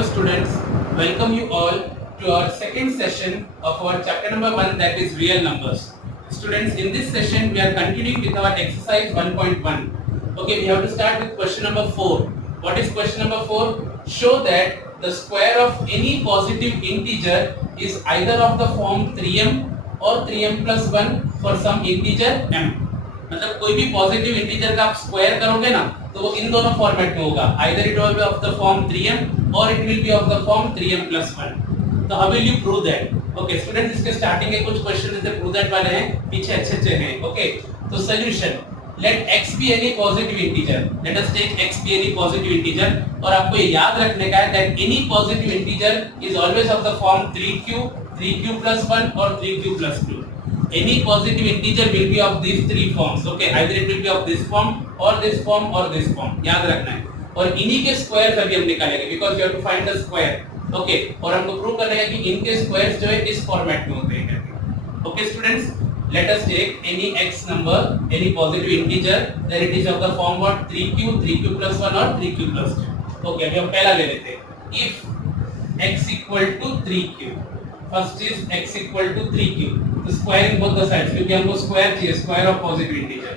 Hello students, welcome you all to our second session of our chapter number 1, that is real numbers. Students, in this session we are continuing with our exercise 1.1. Okay, we have to start with question number 4. What is question number 4? Show that the square of any positive integer is either of the form 3m or 3m plus 1 for some integer m. मतलब कोई भी positive integer का आप square करोगे ना तो वो इन दोनों फॉर्मेट में होगा, either it will be of the form 3m और it will be of the form 3m plus 1. तो how will you prove that? Okay students, इसके स्टार्टिंग के कुछ क्वेश्चन जैसे प्रूव दैट वाले हैं, पीछे अच्छे हैं. ओके, तो solution, let x be any positive integer. Let us take x be any positive integer और आपको ये याद रखने का है that any positive integer is always of the form 3q plus 1 और 3q plus 2. Any positive integer will be of these three forms. Okay, either it will be of this form or this form or this form. याद रखना है. और इन्हीं के square अभी हम निकालेंगे because you have to find the square. Okay, और हमको प्रूव करना है कि इनके स्क्वायर्स जो है इस फॉर्मेट में होते हैं. Okay students, let us take any x number, any positive integer, then it is of the form what 3q plus 1 or 3q plus 2. Okay, अभी हम पहला ले लेते हैं. If x equal to 3q, first is x equal to 3q. तो squaring both the sides क्योंकि हमको square चाहिए, square of positive integer.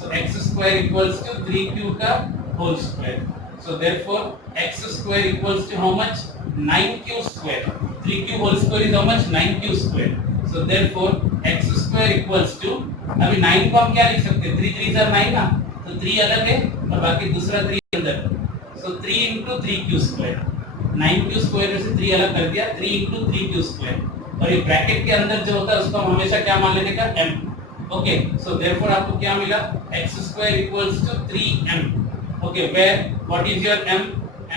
So x square equals to 3q का whole square. So therefore x square equals to how much? 9q square. 3q whole square is how much? 9q square. So therefore x square equals to, अभी 9 को हम क्या लिख सकते हैं? 3 3 9 ना, तो 3 अलग है और बाकी दूसरा 3 अंदर. So 3 into 3q square. 9q square में से 3 अलग कर दिया, 3 into 3q square. और ये ब्रैकेट के अंदर जो होता है उसको हम हमेशा क्या मान लेने का? m. ओके, सो देयरफॉर आपको क्या मिला? x square equals to 3m. Okay, where what is your m?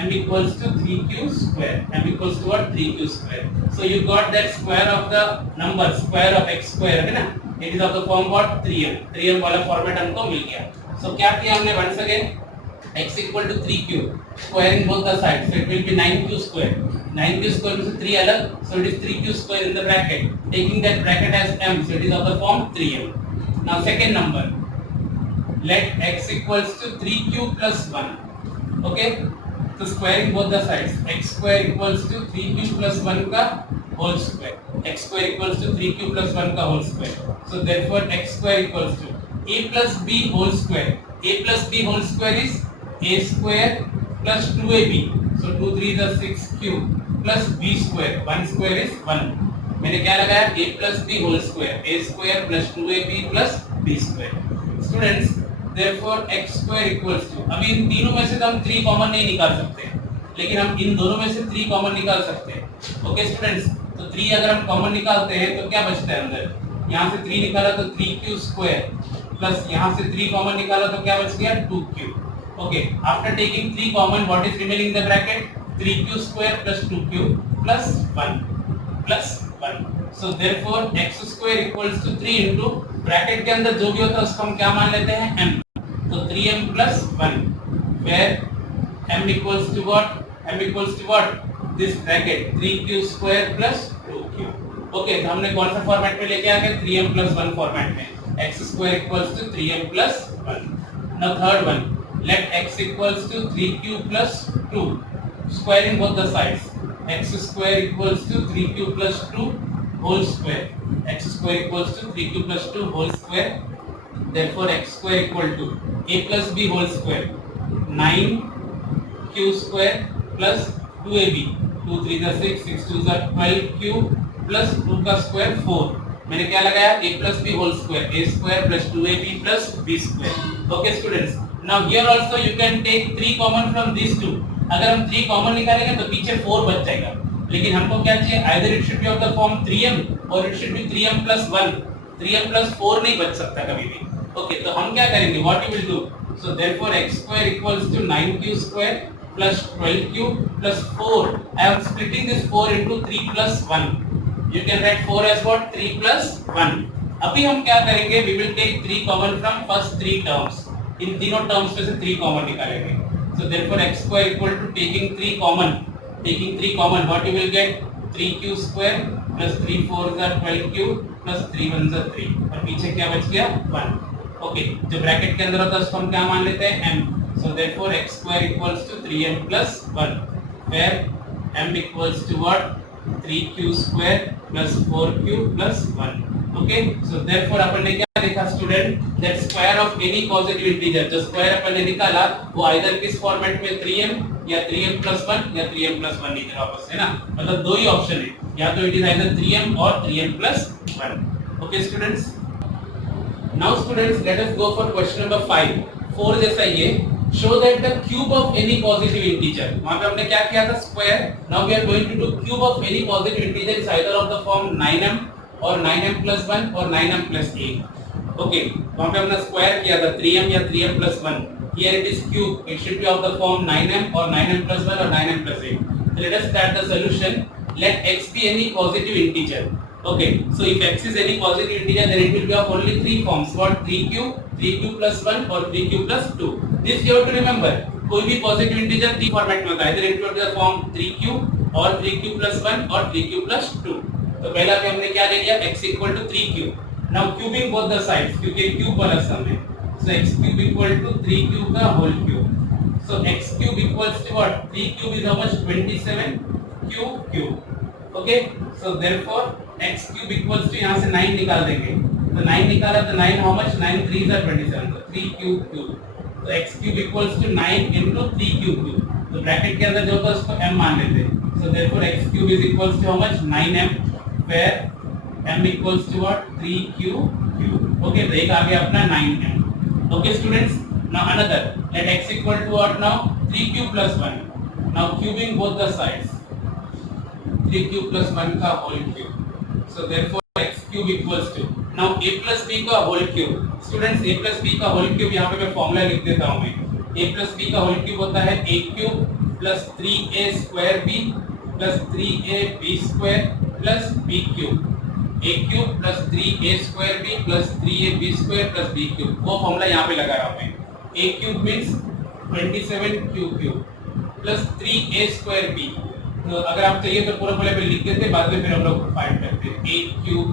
m equals to 3q square. m equals to what? 3q square. So you got that square of the number, square of x square है ना? It is of the form what? 3m. 3m वाला format हमको मिल गया. So क्या किया हमने? once again x equal to 3q, squaring both the sides, so it will be 9q square. 9q square में से 3 अलग, so it is 3q square in the bracket. Taking that bracket as m, so it is of the form 3m. Now second number, let x equals to 3q plus 1. Okay, so squaring both the sides, x square equals to 3q plus 1 का whole square. x square equals to 3q plus 1 का whole square. So therefore x square equals to a plus b whole square. a plus b whole square is a square plus 2ab. So 2 3 is 6q plus b square. 1 square is 1. मैंने क्या लगाया? a plus b whole square. a square plus 2ab plus b square. Students, therefore x square equals to, अभी इन तीनों में से तो हम 3 common नहीं निकाल सकते, लेकिन हम इन दोनों में से 3 कॉमन निकाल सकते हैं. ओके स्टूडेंट्स, तो 3 अगर हम कॉमन निकालते हैं तो क्या बचता है अंदर? यहाँ से 3 निकाला तो 3q square प्लस यहाँ से 3 कॉमन निकाला तो क्या बच गया? 2q. Okay, after taking 3 common, what is remaining in the bracket? 3q square plus 2q plus 1 plus 1. So therefore x square equals to 3 into bracket के अंदर जो भी होता है उसको हम क्या मान लेते हैं? m. तो 3m plus 1, where m equals to what? m equals to what? This bracket 3q square plus 2q. Okay, तो हमने कौन सा फॉर्मेट में लेके आ गए? 3m plus 1 फॉर्मेट में. x square equals to 3m plus 1. Now third one, let x equals to 3q plus 2, squaring both the sides. x square equals to 3q plus 2 whole square. x square equals to 3q plus 2 whole square. Therefore x square equal to a plus b whole square. 9q square plus 2ab. 2 3 is 6, 6 2 is 12q plus 2 का square 4. मैंने क्या लगाया? a plus b whole square. a square plus 2ab plus b square. Okay students, now here also you can take 3 common from these two. अगर हम 3 common निकालेंगे तो पीछे 4 बच जाएगा, लेकिन हमको क्या चाहिए? either it should be of the form 3m or it should be 3m plus 1. 3m plus 4 नहीं बच सकता कभी भी. Okay, तो हम क्या करेंगे? what you will do? So therefore x square equals to 9q square plus 12q plus 4. I am splitting this 4 into 3 plus 1. You can write 4 as what? 3 plus 1. अभी हम क्या करेंगे? We will take 3 common from first 3 terms. इन तीनों terms में से 3 common निकालेंगे. So therefore x square equal to taking 3 common. Taking 3 common, what you will get? 3q square plus 3 4 is 12q plus 3 1 is 3. और पीछे क्या बच गया? 1. ओके, जो ब्रैकेट के अंदर होता है उसको हम क्या मान लेते हैं? m. So therefore x square equals to 3m plus 1, where m equals to what 3q square plus 4q plus 1. Okay, so therefore अपन ने क्या देखा student, that square of any positive integer, जो square अपन ने निकाला वो either किस format में 3m या 3m plus 1 या 3m plus 1 इधर वापस है ना, मतलब दो ही ऑप्शन है, या तो it is either 3m और 3m plus 1. Okay students, now students let us go for question number 5. 4 जैसा ये, show that the cube of any positive integer, वहां पे हमने क्या किया था square, now we are going to do cube of any positive integer is either of the form 9m और 9m plus 1 और 9m plus 8. okay, वहां पे हमने स्क्वायर किया था 3m या 3m plus 1, here it is cube, it should be of the form 9m or 9m plus 1 or 9m plus 8. So let us start the solution. Let x be any positive integer. Okay, so if x is any positive integer, then it will be of only three forms. What? 3q, 3q plus 1 or 3q plus 2. This you have to remember. कोई भी positive integer three format में होता है. Either it will be the form 3q or 3q plus 1 or 3q plus 2. तो पहला पे हमने क्या ले लिया? x equal to 3q. Now cubing both the sides क्योंकि cube वाला सम है. So x cube equal to 3q का whole cube. So x cube equals to what? 3 cube is how much? 27 q cube. Okay, so therefore x cube equals to यहाँ से 9 निकाल देंगे, तो 9 निकाला तो 9 how much? 9 3s are 27, तो 3 cube cube, तो x cube equals to 9 into 3 cube cube, तो ब्रैकेट के अंदर जो होगा उसको m मान लेते हैं, so therefore x cube is equals to how much? 9m, where m equals to what? 3 cube cube. Okay, तो एक आ गया अपना 9m. Okay students, now another, let x equal to what now? 3 cube plus 1. Now cubing both the sides, 3 cube plus 1 का whole cube. So therefore x cube equals to, now a plus b का whole cube. Students, a plus b का whole cube यहाँ पे मैं formula लिख देता हूँ मैं. a plus b का whole cube होता है a cube plus 3a square b plus 3a b square plus b cube. a cube plus 3a square b plus 3a b square plus b cube. वो formula यहाँ पे लगाया हूँ मैं. a cube means 27 q cube plus 3a square b. तो अगर आप चाहिए तो पूरा पूरा पे लिख देते, बाद में फिर हम लोग फाइंड करते हैं. a cube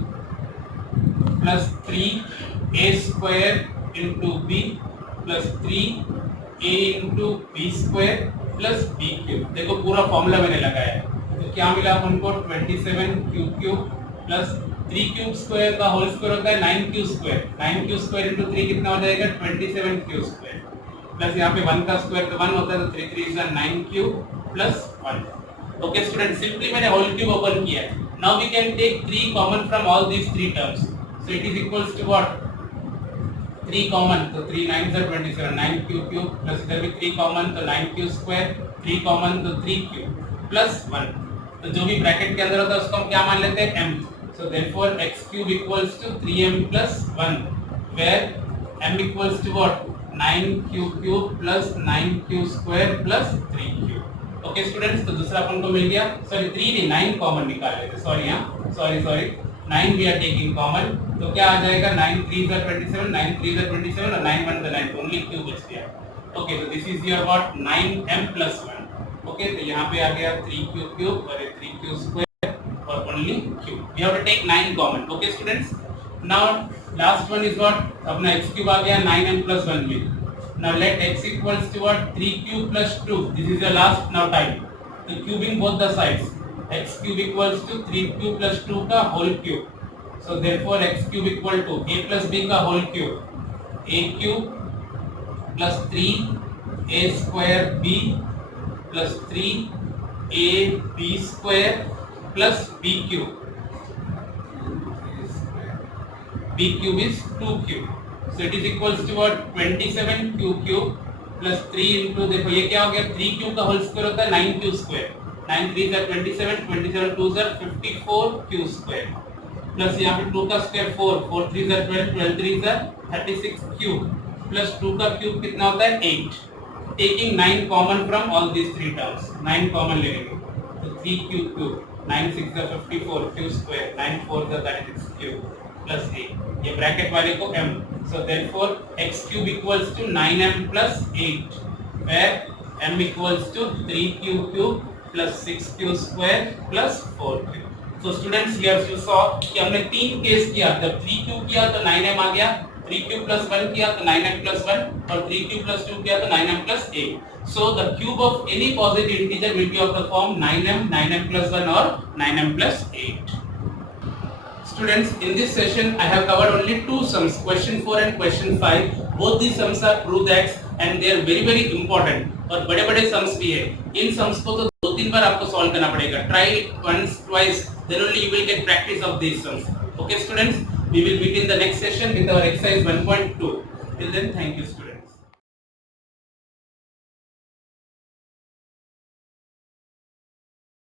plus 3a square into b plus 3a into b square plus b cube. देखो पूरा फॉर्मूला मैंने लगाया है, तो क्या मिला अपन को? 27 q cube plus 3 cube square का होल स्क्वायर होता है 9 q square. 9 q square into 3 कितना हो जाएगा? 27 q square. प्लस यहाँ पे 1 का स्क्वायर तो 1 होता है, तो 3 3 is 9 q plus 1. Okay students, simply मैंने whole cube open किया है. Now we can take 3 common from all these three terms. So it is equals to what? 3 common, तो 3 9s are 27, 9 q cube plus इधर भी 3 common तो 9 q square, 3 common तो 3 q plus 1. तो जो भी ब्रैकेट के अंदर होता है उसको हम क्या मान लेते हैं? m. So therefore x cube equals to 3m plus 1, where m equals to what? 9q cube plus 9q square plus 3q. Okay students, तो दूसरा अपन को मिल गया. सॉरी 3 नहीं, 9 कॉमन निकाल लेते. सॉरी यहाँ, sorry 9 we are taking common, तो क्या आ जाएगा? 9 3s are 27, 9 3s are 27 और 9 1 9, ओनली q बच गया. ओके, तो this is your what? 9m plus 1. Okay, तो यहाँ पे आ गया 3q cube और 3q square और only q. We have to take 9 common. Okay students, now last one is what? अपना x cube आ गया 9m plus 1 में. Now let x equals to what? 3q plus 2. This is the last now type. So cubing both the sides. X cube equals to 3q plus 2 का whole cube. So therefore x cube equal to a plus b का whole cube. a cube plus 3 a square b plus 3 a b square plus b cube. b cube is 2q. So it is equals to what? 27 q cube plus 3 into, देखो ये क्या हो गया? 3 cube का whole square होता है 9 q square. 9 3s are 27, 27 2s are 54 q square. Plus यहाँ पे 2 का square 4, 4 3s are 12, 12 3s are 36 cube. Plus 2 का क्यूब कितना होता है? 8. Taking 9 common from all these three terms. 9 common ले लेंगे. तो 3 q cube, 9 6 are 54 q square, 9 4s are 36 cube. plus a, ये ब्रैकेट वाले को m. So therefore x cube equals to 9m plus 8, where m equals to 3q cube plus 6q square plus 4q. So students here you saw कि हमने तीन case किया. जब 3q किया तो 9m आ गया, 3q plus 1 किया तो 9m plus 1 और 3q plus 2 किया तो 9m plus 8. So the cube of any positive integer will be of the form 9m, 9m plus 1 or 9m plus 8. Students, in this session I have covered only two sums, question 4 and question 5. Both these sums are proof that and they are very very important. और बड़े बड़े sums भी है. इन sums को तो दो तीन बार आपको सॉल्व करना पड़ेगा. Try once, twice, then only you will get practice of these sums. Okay, students, we will meet in the next session with our exercise 1.2. Till then, thank you, students.